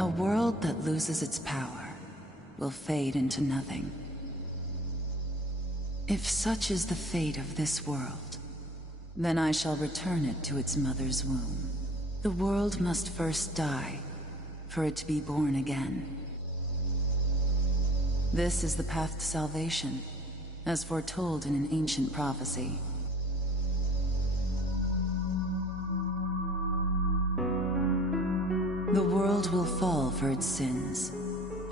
A world that loses its power will fade into nothing. If such is the fate of this world, then I shall return it to its mother's womb. The world must first die, for it to be born again. This is the path to salvation, as foretold in an ancient prophecy. The world will fall for its sins,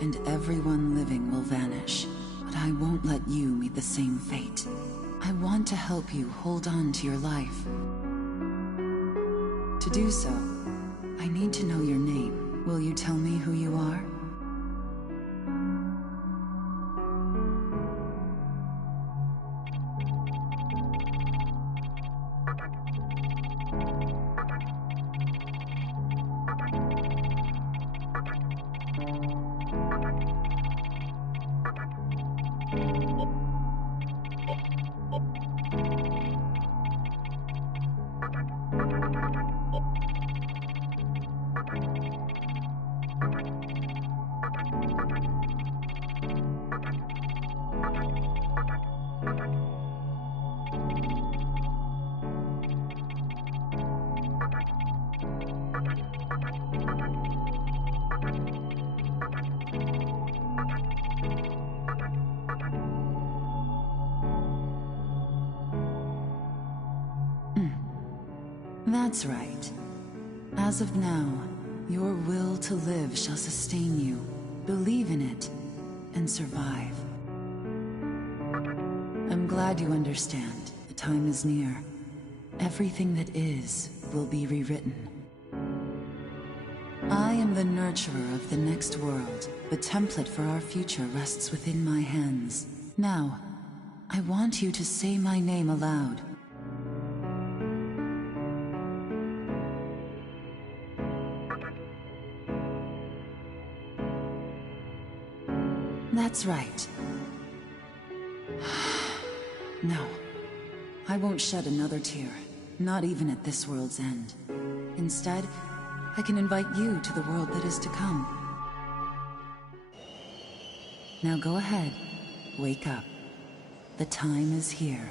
and everyone living will vanish. But I won't let you meet the same fate. I want to help you hold on to your life. To do so, I need to know your name. Will you tell me who you are? That's right. As of now, your will to live shall sustain you. Believe in it, and survive. I'm glad you understand. The time is near. Everything that is will be rewritten. I am the nurturer of the next world. The template for our future rests within my hands. Now, I want you to say my name aloud. That's right. No, I won't shed another tear, not even at this world's end. Instead, I can invite you to the world that is to come. Now go ahead, wake up. The time is here.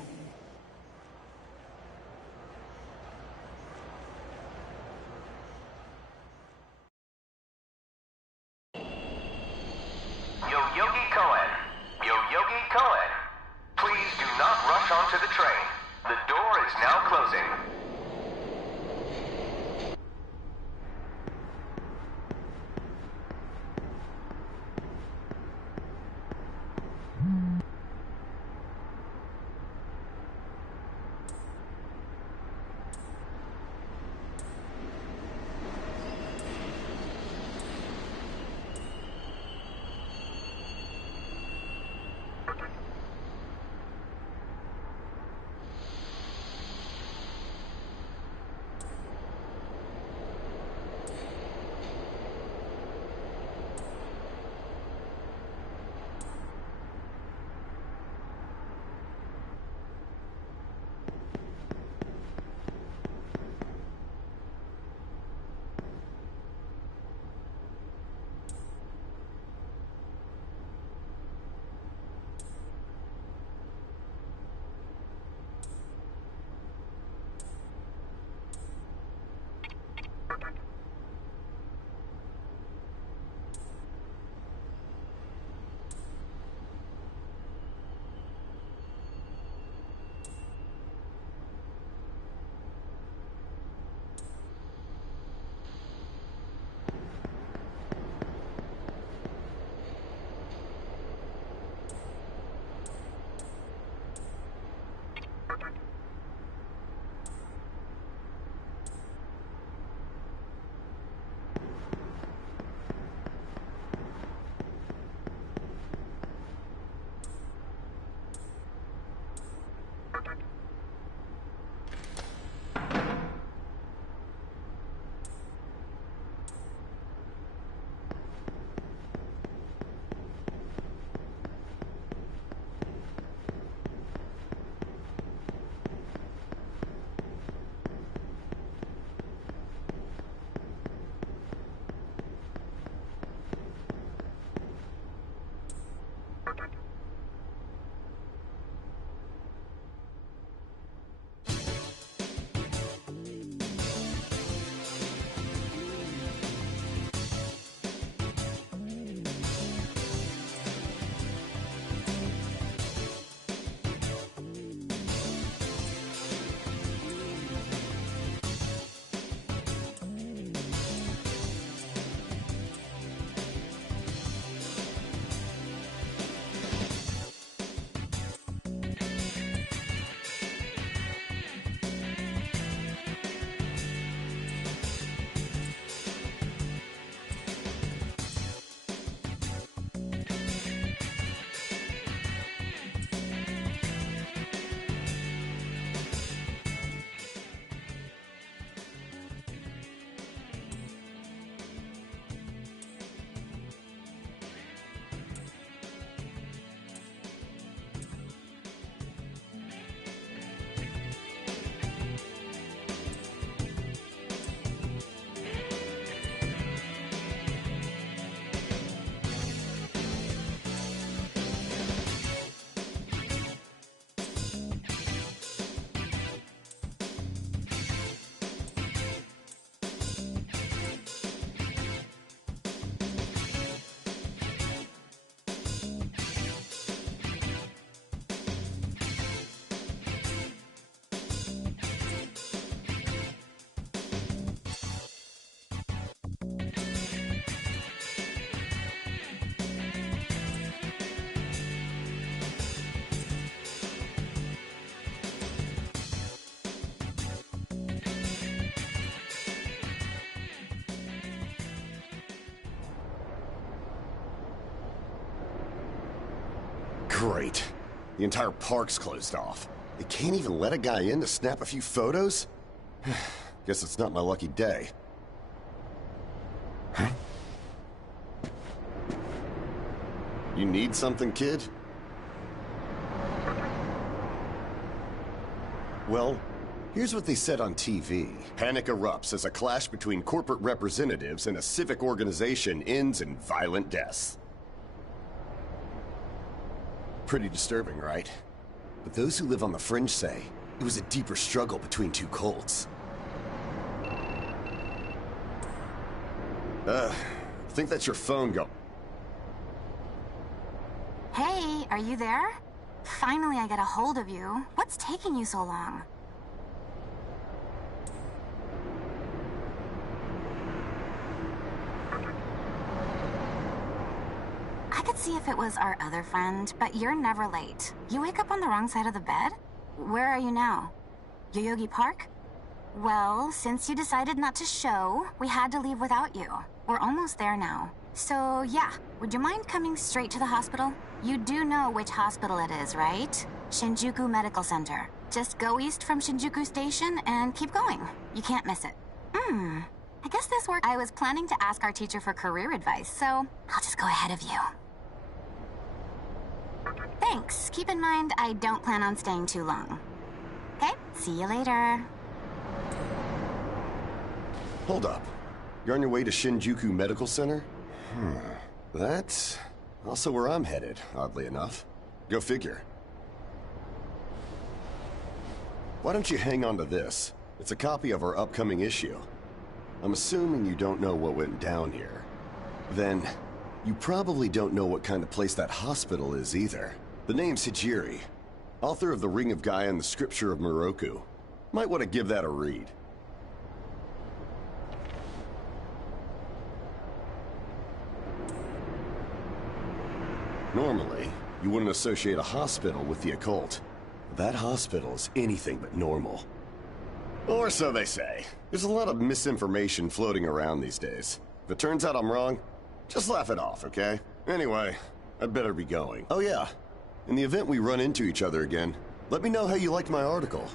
Onto the train. The door is now closing. Great. The entire park's closed off. They can't even let a guy in to snap a few photos? Guess it's not my lucky day. Huh? You need something, kid? Well, here's what they said on TV. Panic erupts as a clash between corporate representatives and a civic organization ends in violent deaths. Pretty disturbing, right? But those who live on the fringe say it was a deeper struggle between two cults. I think that's your phone go. Hey, are you there? Finally, I get a hold of you. What's taking you so long? I could see if it was our other friend, but you're never late. You wake up on the wrong side of the bed? Where are you now? Yoyogi Park? Well, since you decided not to show, we had to leave without you. We're almost there now. So, yeah, would you mind coming straight to the hospital? You do know which hospital it is, right? Shinjuku Medical Center. Just go east from Shinjuku Station and keep going. You can't miss it. I guess this worked. I was planning to ask our teacher for career advice, so I'll just go ahead of you. Thanks. Keep in mind, I don't plan on staying too long. Okay, see you later. Hold up. You're on your way to Shinjuku Medical Center? That's also where I'm headed, oddly enough. Go figure. Why don't you hang on to this? It's a copy of our upcoming issue. I'm assuming you don't know what went down here. Then, you probably don't know what kind of place that hospital is either. The name's Hijiri, author of The Ring of Gaia and the Scripture of Moroku. Might want to give that a read. Normally, you wouldn't associate a hospital with the occult. That hospital is anything but normal. Or so they say. There's a lot of misinformation floating around these days. If it turns out I'm wrong, just laugh it off, okay? Anyway, I'd better be going. Oh yeah, in the event we run into each other again, let me know how you liked my article.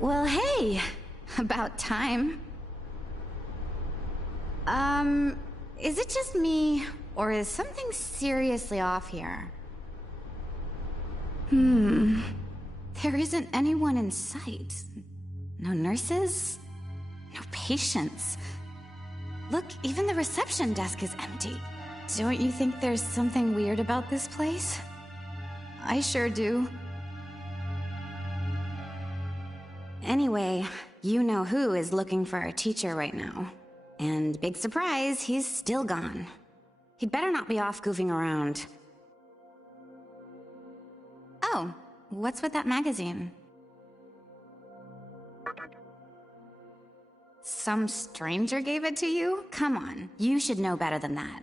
Well, hey, about time. Is it just me, or is something seriously off here? There isn't anyone in sight. No nurses, no patients. Look, even the reception desk is empty. Don't you think there's something weird about this place? I sure do. Anyway, you know who is looking for our teacher right now. And big surprise, he's still gone. He'd better not be off goofing around. Oh, what's with that magazine? Some stranger gave it to you? Come on, you should know better than that.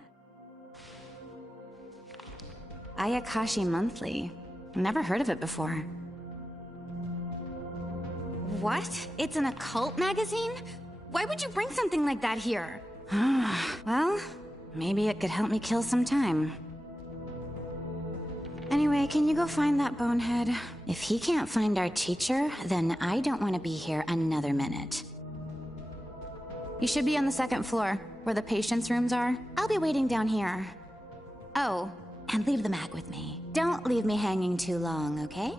Ayakashi Monthly. Never heard of it before. What? It's an occult magazine? Why would you bring something like that here? Well, maybe it could help me kill some time. Anyway, can you go find that bonehead? If he can't find our teacher, then I don't want to be here another minute. You should be on the second floor, where the patients' rooms are. I'll be waiting down here. Oh, and leave the mag with me. Don't leave me hanging too long, okay?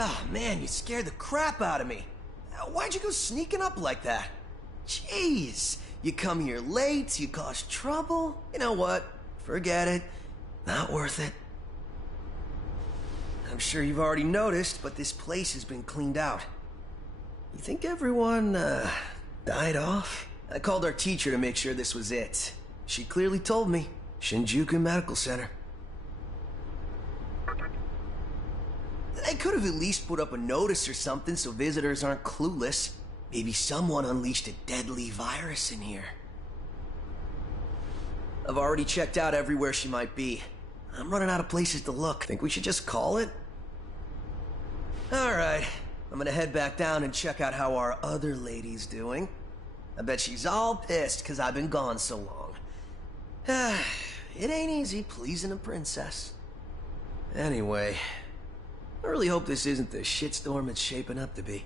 Oh man, you scared the crap out of me. Why'd you go sneaking up like that? Jeez, you come here late, you cause trouble. You know what? Forget it. Not worth it. I'm sure you've already noticed, but this place has been cleaned out. You think everyone, died off? I called our teacher to make sure this was it. She clearly told me. Shinjuku Medical Center. They could have at least put up a notice or something so visitors aren't clueless. Maybe someone unleashed a deadly virus in here. I've already checked out everywhere she might be. I'm running out of places to look. Think we should just call it? Alright, I'm gonna head back down and check out how our other lady's doing. I bet she's all pissed because I've been gone so long. It ain't easy pleasing a princess. Anyway, I really hope this isn't the shitstorm it's shaping up to be.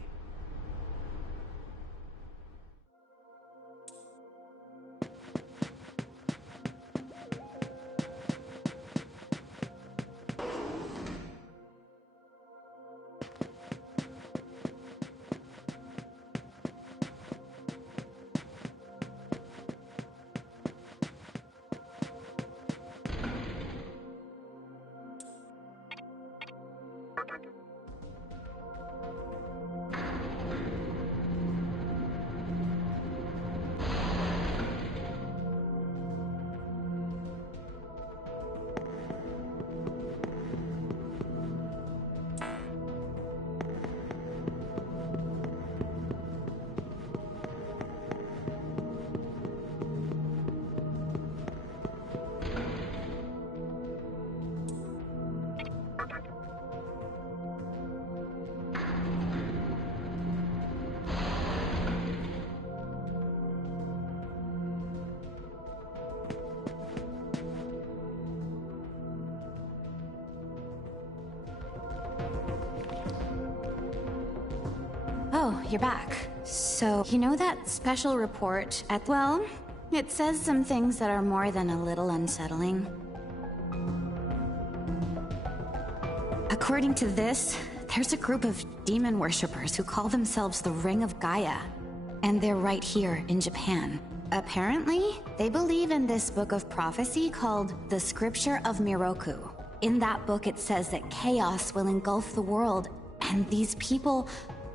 you're back. So, you know that special report at... Well, it says some things that are more than a little unsettling. According to this, there's a group of demon worshippers who call themselves the Ring of Gaia. And they're right here in Japan. Apparently, they believe in this book of prophecy called the Scripture of Miroku. In that book, it says that chaos will engulf the world, and these people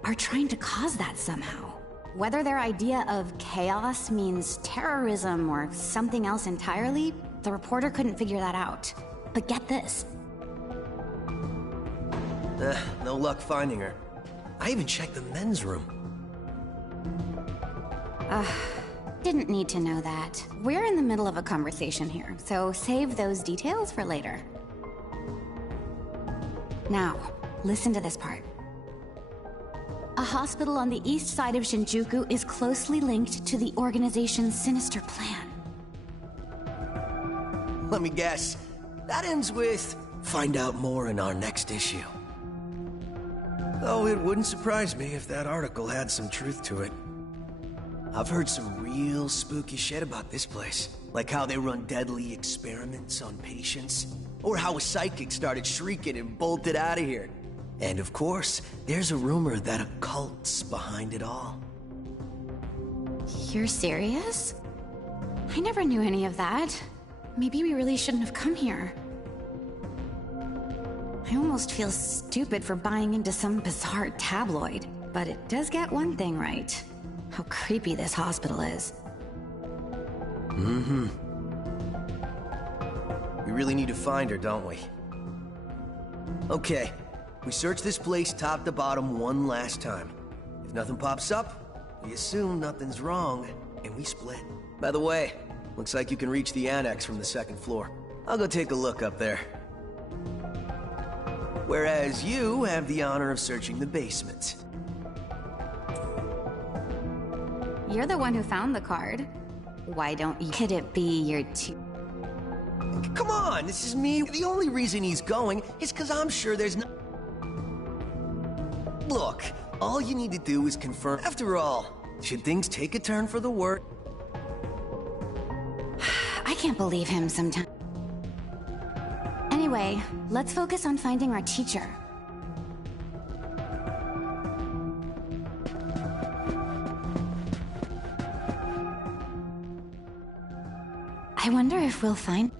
are trying to cause that somehow. Whether their idea of chaos means terrorism or something else entirely, the reporter couldn't figure that out. But get this. No luck finding her. I even checked the men's room. Didn't need to know that. We're in the middle of a conversation here, so save those details for later. Now, listen to this part. A hospital on the east side of Shinjuku is closely linked to the organization's sinister plan. Let me guess. That ends with, find out more in our next issue. Though it wouldn't surprise me if that article had some truth to it. I've heard some real spooky shit about this place. Like how they run deadly experiments on patients. Or how a psychic started shrieking and bolted out of here. And of course, there's a rumor that a cult's behind it all. You're serious? I never knew any of that. Maybe we really shouldn't have come here. I almost feel stupid for buying into some bizarre tabloid. But it does get one thing right. How creepy this hospital is. Mm-hmm. We really need to find her, don't we? Okay. We search this place top to bottom one last time. If nothing pops up, we assume nothing's wrong, and we split. By the way, looks like you can reach the annex from the second floor. I'll go take a look up there. Whereas you have the honor of searching the basement. You're the one who found the card. Why don't you... Could it be your Come on, this is me. The only reason he's going is because I'm sure there's no... Look, all you need to do is confirm. After all, should things take a turn for the worse... I can't believe him sometimes. Anyway, let's focus on finding our teacher. I wonder if we'll find...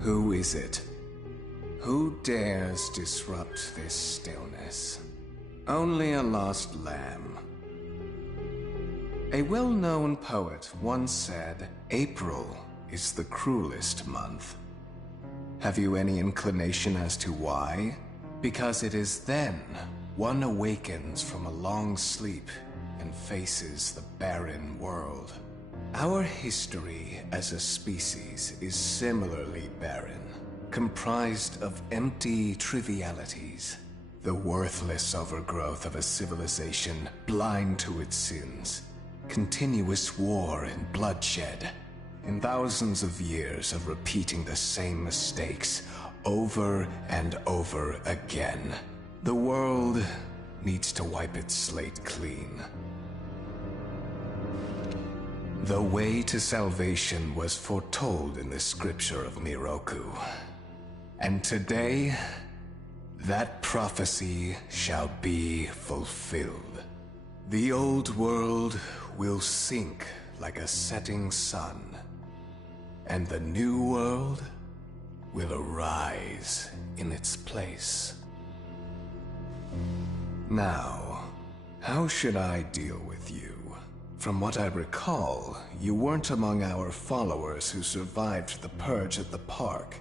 Who is it? Who dares disrupt this stillness? Only a lost lamb. A well-known poet once said, April is the cruelest month. Have you any inclination as to why? Because it is then one awakens from a long sleep and faces the barren world. Our history as a species is similarly barren. comprised of empty trivialities. The worthless overgrowth of a civilization blind to its sins. Continuous war and bloodshed. And thousands of years of repeating the same mistakes over and over again. The world needs to wipe its slate clean. The way to salvation was foretold in the scripture of Miroku. And today, that prophecy shall be fulfilled. The old world will sink like a setting sun, and the new world will arise in its place. Now, how should I deal with you? From what I recall, you weren't among our followers who survived the purge at the park.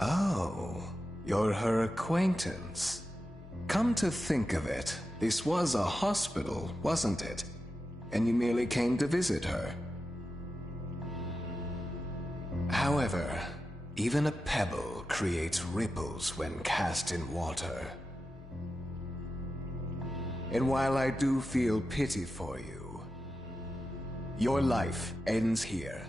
Oh, you're her acquaintance. Come to think of it, this was a hospital, wasn't it? And you merely came to visit her. However, even a pebble creates ripples when cast in water. And while I do feel pity for you, your life ends here.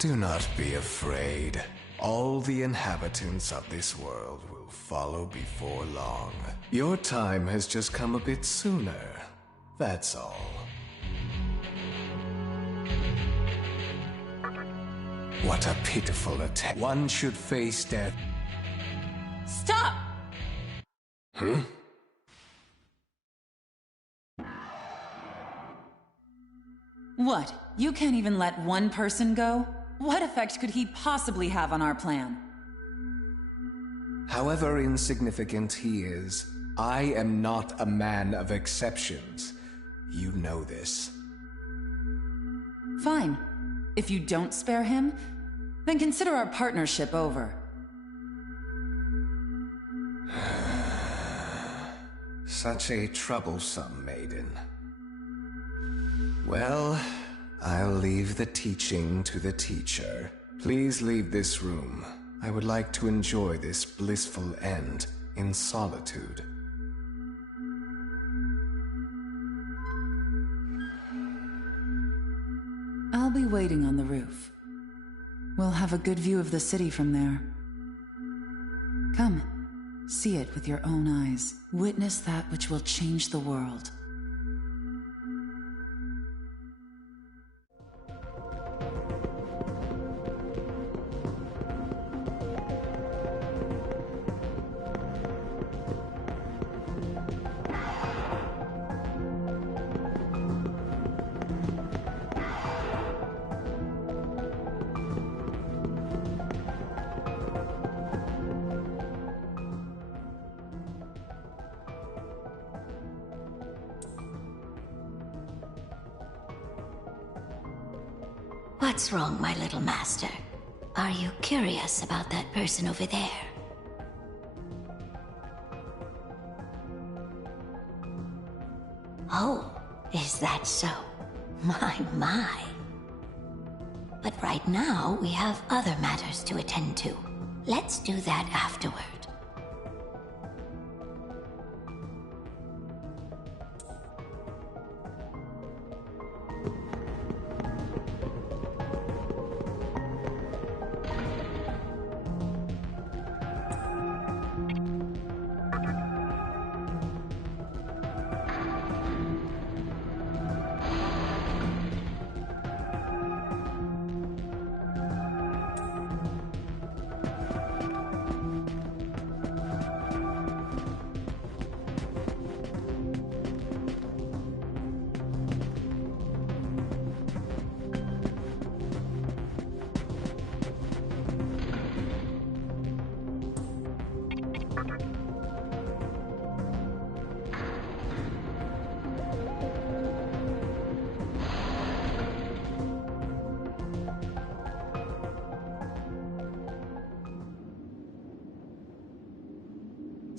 Do not be afraid. All the inhabitants of this world will follow before long. Your time has just come a bit sooner. That's all. What a pitiful attack. One should face death. Stop! Huh? What? You can't even let one person go? What effect could he possibly have on our plan? However insignificant he is, I am not a man of exceptions. You know this. Fine. If you don't spare him, then consider our partnership over. Such a troublesome maiden. Well, I'll leave the teaching to the teacher. Please leave this room. I would like to enjoy this blissful end in solitude. I'll be waiting on the roof. We'll have a good view of the city from there. Come, see it with your own eyes. Witness that which will change the world. What's wrong, my little master? Are you curious about that person over there? Oh, is that so? My. But right now, we have other matters to attend to. Let's do that afterward.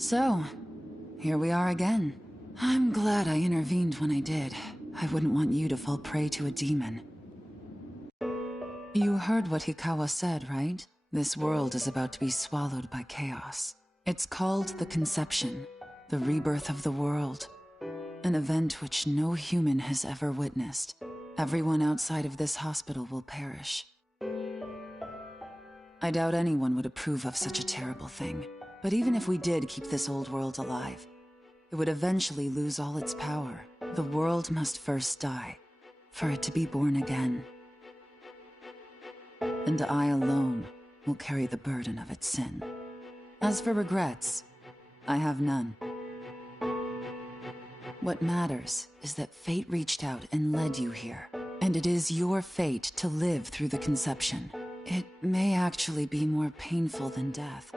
So, here we are again. I'm glad I intervened when I did. I wouldn't want you to fall prey to a demon. You heard what Hikawa said, right? This world is about to be swallowed by chaos. It's called the Conception, the rebirth of the world. An event which no human has ever witnessed. Everyone outside of this hospital will perish. I doubt anyone would approve of such a terrible thing. But even if we did keep this old world alive, it would eventually lose all its power. The world must first die, for it to be born again. And I alone will carry the burden of its sin. As for regrets, I have none. What matters is that fate reached out and led you here, and it is your fate to live through the Conception. It may actually be more painful than death.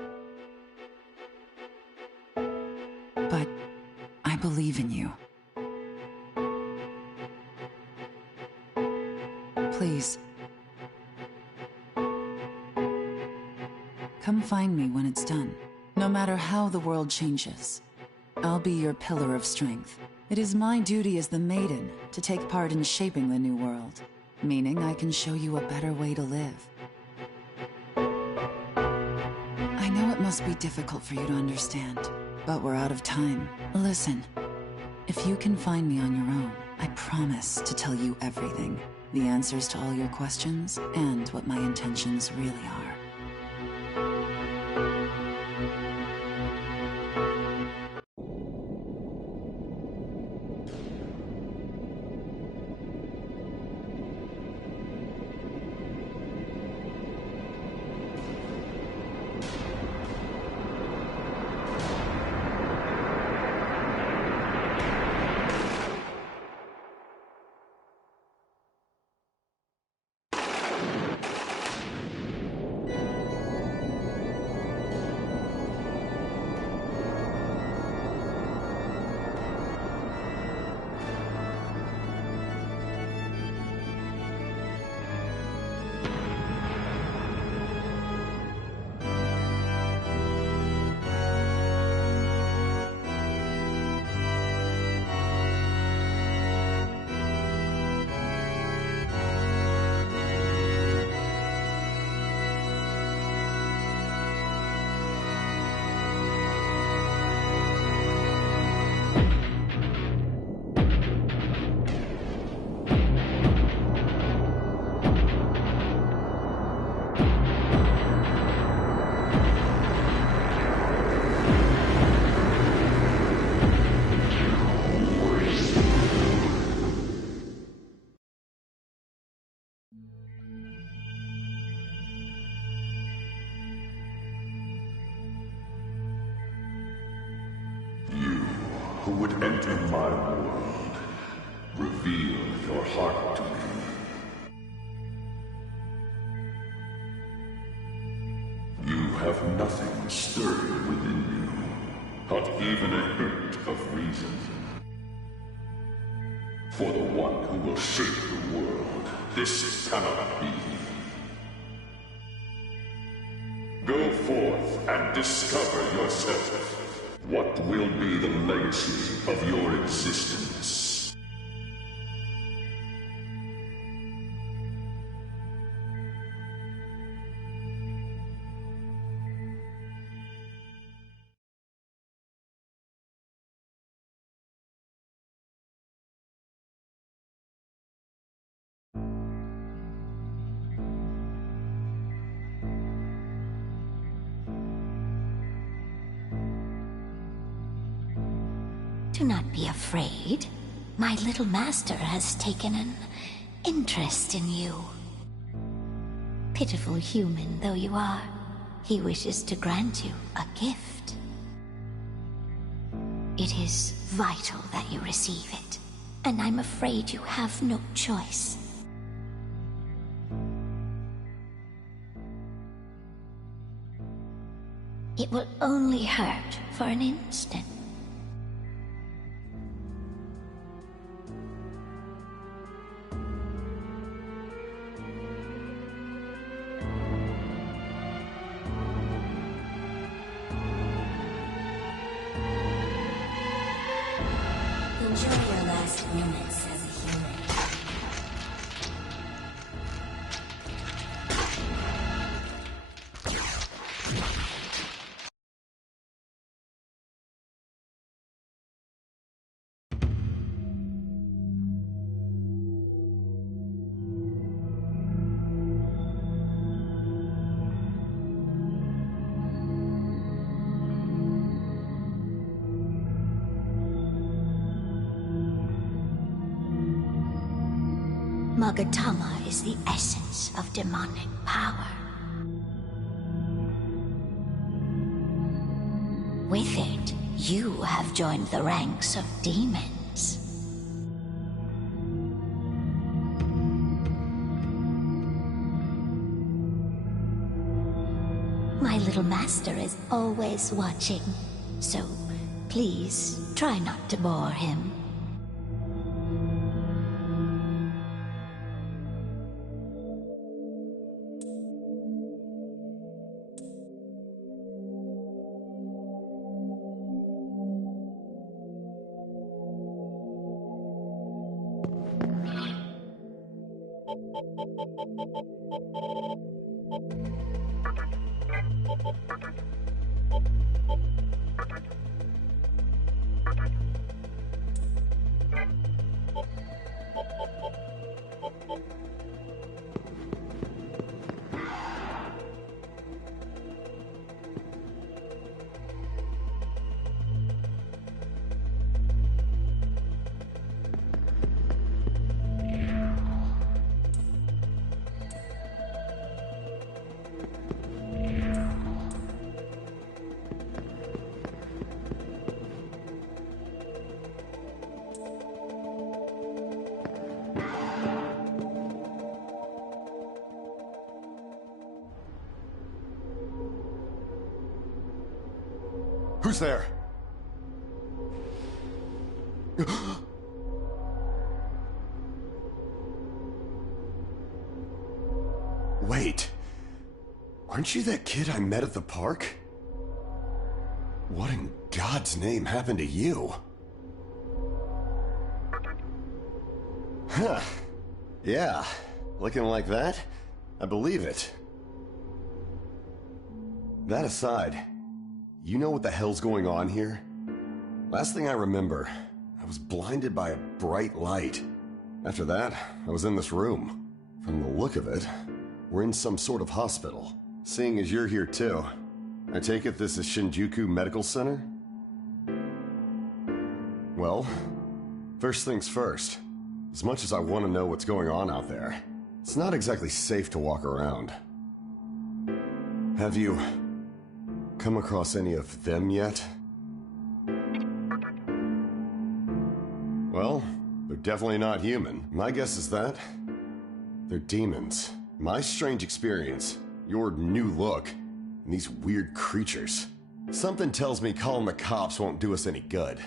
But I believe in you. Please. Come find me when it's done. No matter how the world changes, I'll be your pillar of strength. It is my duty as the Maiden to take part in shaping the new world, meaning I can show you a better way to live. I know it must be difficult for you to understand, but we're out of time. Listen, if you can find me on your own, I promise to tell you everything. The answers to all your questions, and what my intentions really are. Who would enter my world, reveal your heart to me. You have nothing stirring within you, not even a hint of reason. For the one who will shape the world, this cannot be. Go forth and discover yourself. What will be the legacy of your existence? Do not be afraid. My little master has taken an interest in you. Pitiful human though you are, he wishes to grant you a gift. It is vital that you receive it, and I'm afraid you have no choice. It will only hurt for an instant. Enjoy your last minutes as a human. Magatama is the essence of demonic power. With it, you have joined the ranks of demons. My little master is always watching, so please try not to bore him. Who's there? Wait. Aren't you that kid I met at the park? What in God's name happened to you? Huh. Yeah. Looking like that? I believe it. That aside, you know what the hell's going on here? Last thing I remember, I was blinded by a bright light. After that, I was in this room. From the look of it, we're in some sort of hospital. Seeing as you're here too, I take it this is Shinjuku Medical Center? Well, first things first. As much as I want to know what's going on out there, it's not exactly safe to walk around. Have you come across any of them yet? Well, they're definitely not human. My guess is that they're demons. My strange experience, your new look, and these weird creatures. Something tells me calling the cops won't do us any good.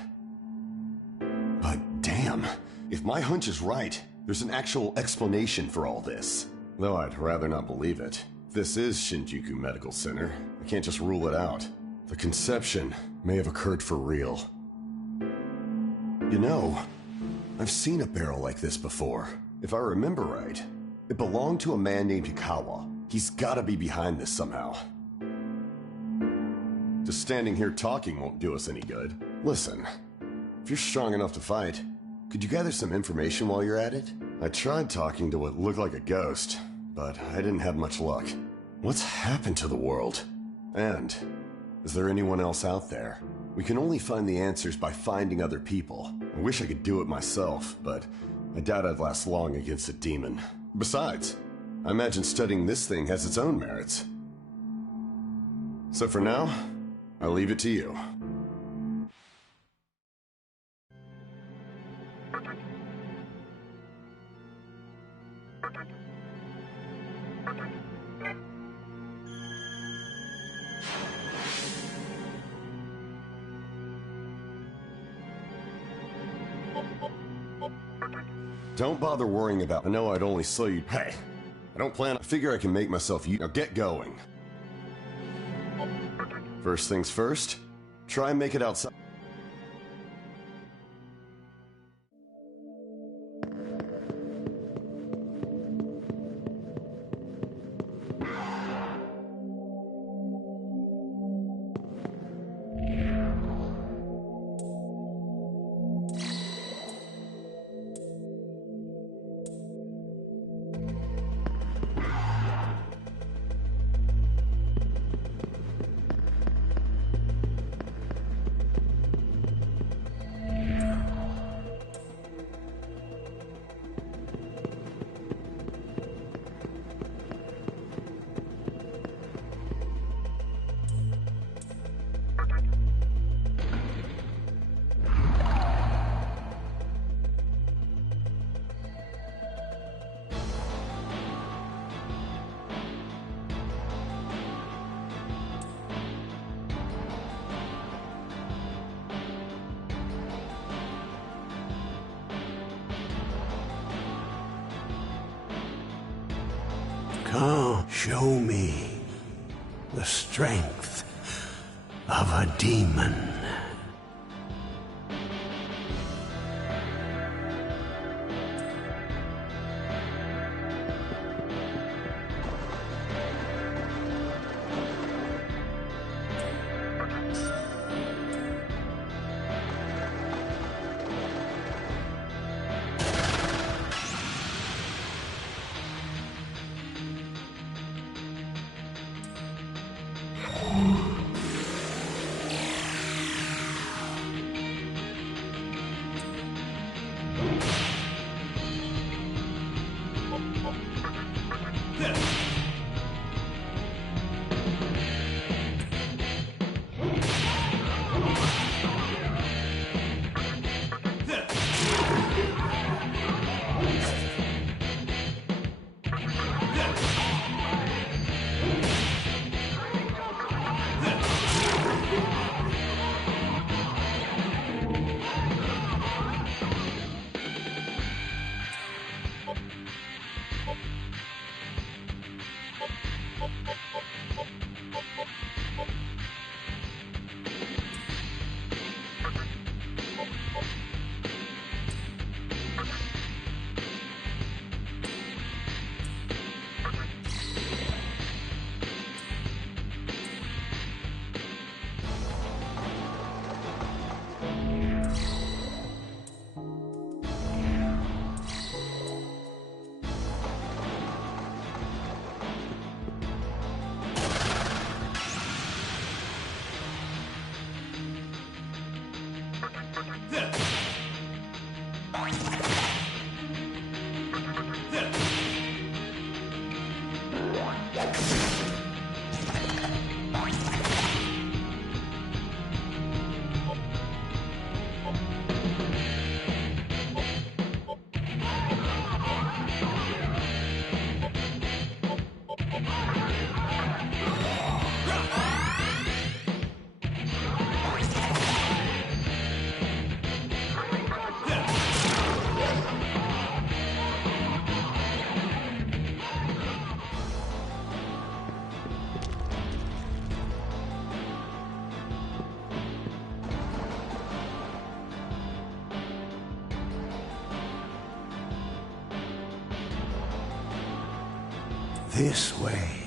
But damn, if my hunch is right, there's an actual explanation for all this. Though I'd rather not believe it. If this is Shinjuku Medical Center, I can't just rule it out. The conception may have occurred for real. You know, I've seen a barrel like this before. If I remember right, it belonged to a man named Yukawa. He's gotta be behind this somehow. Just standing here talking won't do us any good. Listen, if you're strong enough to fight, could you gather some information while you're at it? I tried talking to what looked like a ghost, but I didn't have much luck. What's happened to the world? And is there anyone else out there? We can only find the answers by finding other people. I wish I could do it myself, but I doubt I'd last long against a demon. Besides, I imagine studying this thing has its own merits. So for now, I'll leave it to you. Don't bother worrying about. I know I'd only slow you. Hey, I don't plan. I figure I can make myself. Now get going. First things first. Try and make it outside. Come, show me the strength of a demon. This way.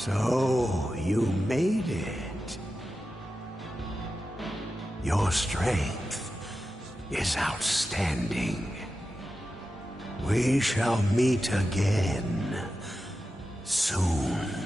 So, you made it. Your strength is outstanding. We shall meet again soon.